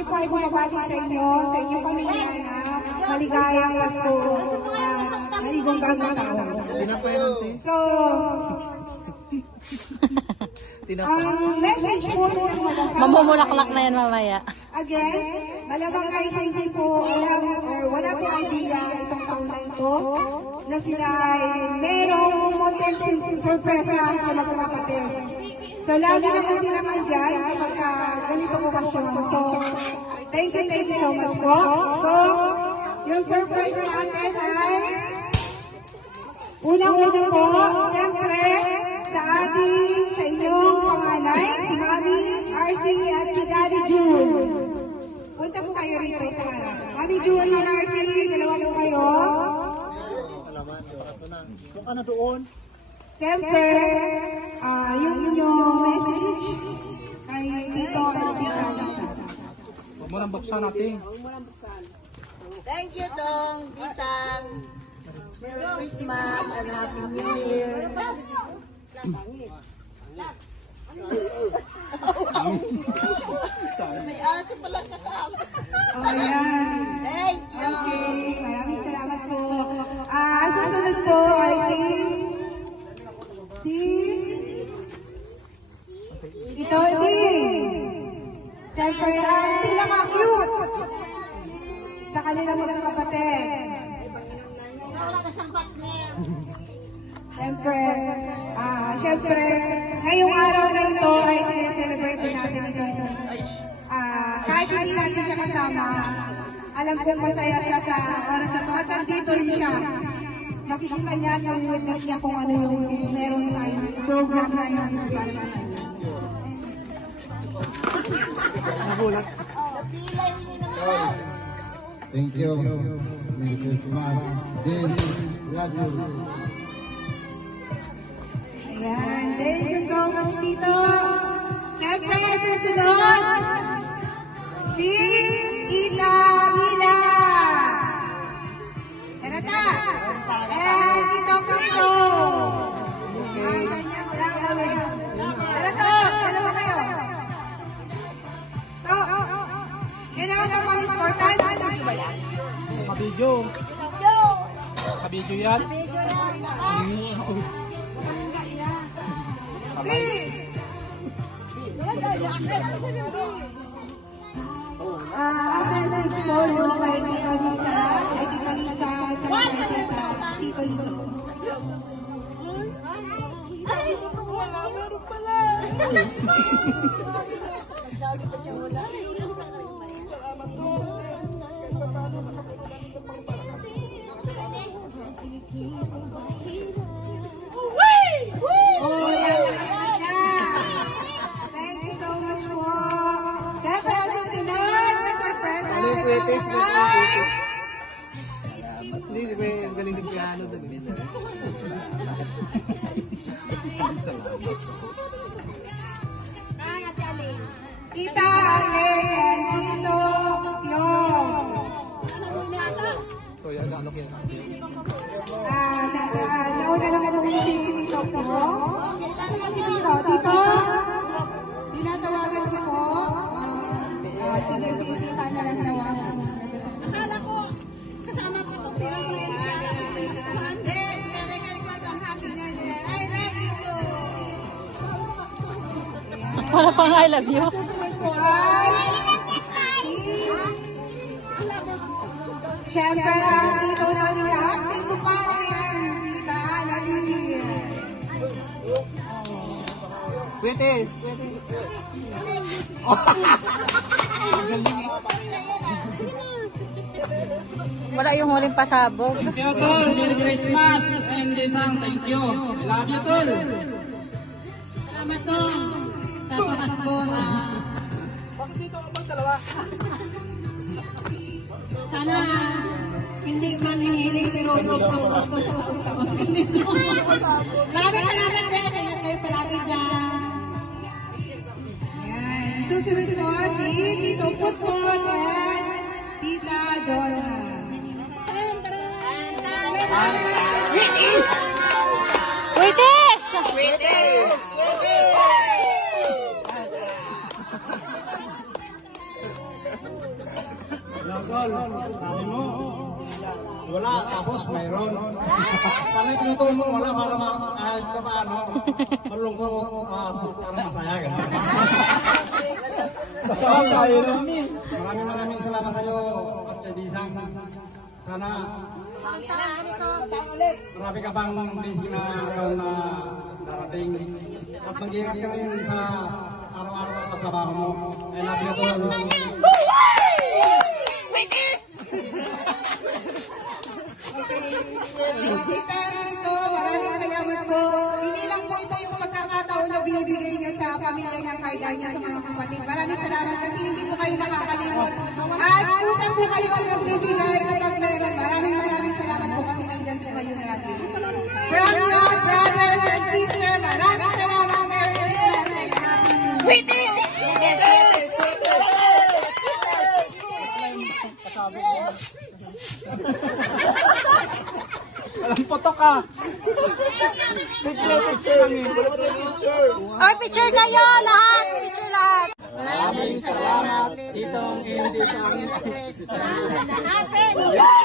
kami po ay bumabati sa inyong pamilya na maligayang Pasko, maligong bagong taon. So, ang message po ng mamumulaklak na yan mamaya. Again, malamang ay hindi po alam or wala po idea itong taon na ito na sila ay merong munting sorpresa sa magkakapatid. So, lagi naman sila mandyan kapag ganitong okasyon. So, thank you so much po. So, yung surprise natin ay unang-una po, siyempre, sa inyong panganay, si Mami RC at si Daddy June. Punta po kayo rito sa harap. Mami June, Mami RC, dalawa po kayo. Buka na doon. Siyempre, yung inyong message kay Tito at Tita Lisa. Huwag mo nang buksan natin. Thank you, Dong, Bisang. Merry Christmas and Happy New Year. May aso pala kasama. Ayan. Thank you. Okay, maraming salamat po. Susunod po ay si Tito Ding. Siyempre ay pinaka-cute sa kanilang mga kapatid. Siyempre, ngayong araw na ito ay sineselebrate natin itong kahit hindi natin siya kasama, alam kong masaya siya sa oras na ito at nandito rin siya. Makikita niya at nami-witness niya kung ano yung meron tayong program na yun para sa kanya. Nagulat. Thank you. Merry Christmas. Then, love you. Ayan, thank you so much, Tito. Siyempre, susunod, si Tita Mila. Tarata. And Tito Paito. Ang kanyang flowers. Tarata, dalawa kayo. So, kailangan pa mga escortan. Hindi ba yan? Kabidyo. Kabidyo yan. Please! Ang message ko no, kay Tito Lisa, at kay Tito Lito. Oh, yes. Thank you so much po. Siyempre, susunod, surpresa. Ang galing ng piano doon. Tita Alec and Tito Pyong. So, yan, ano kaya? Nauna lang po si Tito Pyong. Si Tito. Tito, tinatawagan ko po. Sige, si Tita na lang tawagan. Akala ko, kasama po ito. Yes, Merry Christmas and Happy New Year. I love you too. Wala pang I love you. Susunod po ay siyempre, ang tito natin lahat, tito pa rin, Tita Annalyn. Pwetes! Wala yung huling pasabog. Thank you, Tol. Merry Christmas and isang thank you. I love you, Tol. Salamat Tol sa Pasko. Bakit dito ka bang dalawa? Sana hindi man hinihiling si Rolo ang Pasko sa pagkaon. Maraming salamat, Beth. Ingat kayo palagi dyan. Ayan. Susunod po si Tito Putput and Tita Jonah. Waitis! Tol, sabi mo, wala, tapos mayroon. Sana tinuturo mo, wala para kahit ka paano, malungkot at para masaya. Ganun. Tol, maraming salamat sa iyo at kay Disang. Sana marami ka pang busy na taon na darating. At mag-iingat ka rin sa araw-araw sa trabaho mo. I love you, Tol. Peter, ito, maraming salamat po. Hindi lang po ito yung pagkakataon na binibigay niyo sa pamilya ng Cardania sa mga kapatid. Maraming salamat kasi hindi po kayo nakakalimot. At kusang po kayo ang nagbibigay kapag meron. Maraming salamat po kasi nandyan po kayo lagi. From your brothers and sisters, maraming salamat. Merry Christmas and Happy New Year. Alam po to ka. Ay, picture kayo, lahat. Picture lahat. Maraming salamat, Titong Indy Sang. Happy New Year!